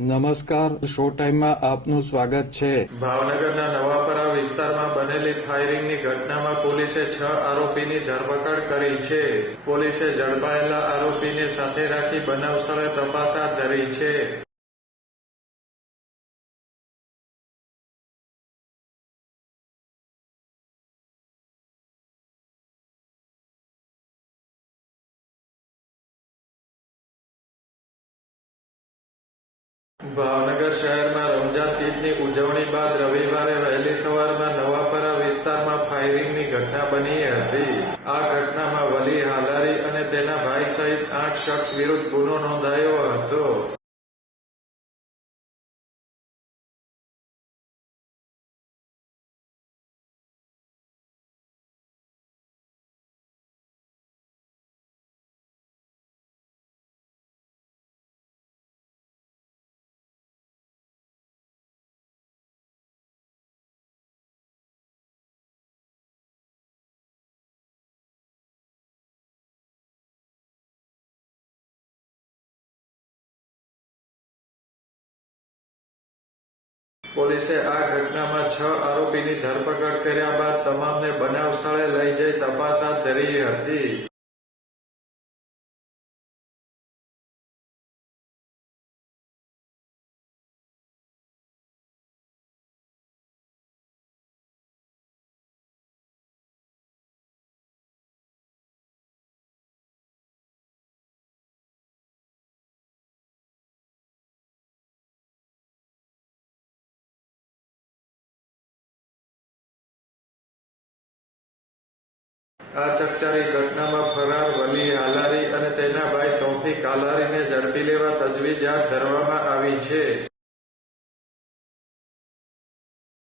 નમસ્કાર, શો ટાઈમમાં આપનું સ્વાગત છે. ભાવનગરના નવાપરા વિસ્તારમાં બનેલી ફાયરિંગની ઘટનામાં પોલીસે 6 આરોપીની ધરપકડ કરી છે. પોલીસે ઝડપાયેલા આરોપીને સાથે રાખી બનાવ સ્થળે તપાસ હાથ ધરી છે. ભાવનગર શહેરમાં રમજાન ઈદની ઉજવણી બાદ રવિવારે વહેલી સવારમાં નવાપરા વિસ્તારમાં ફાયરિંગની ઘટના બની હતી. આ ઘટનામાં વલી હાલારી અને તેના ભાઈ સહિત 8 શખ્સ વિરુદ્ધ ગુનો નોંધાયો હતો. પોલીસે આ ઘટનામાં 6 આરોપીની ધરપકડ કર્યા બાદ તમામને બનાવ સ્થળે લઈ જઈ તપાસ હાથ ધરી હતી. આ ચકચારી ઘટનામાં ફરાર વલી હાલારી અને તેના ભાઈ તૌફીક હાલારીને ઝડપી લેવા તજવીજ હાથ ધરવામાં આવી છે.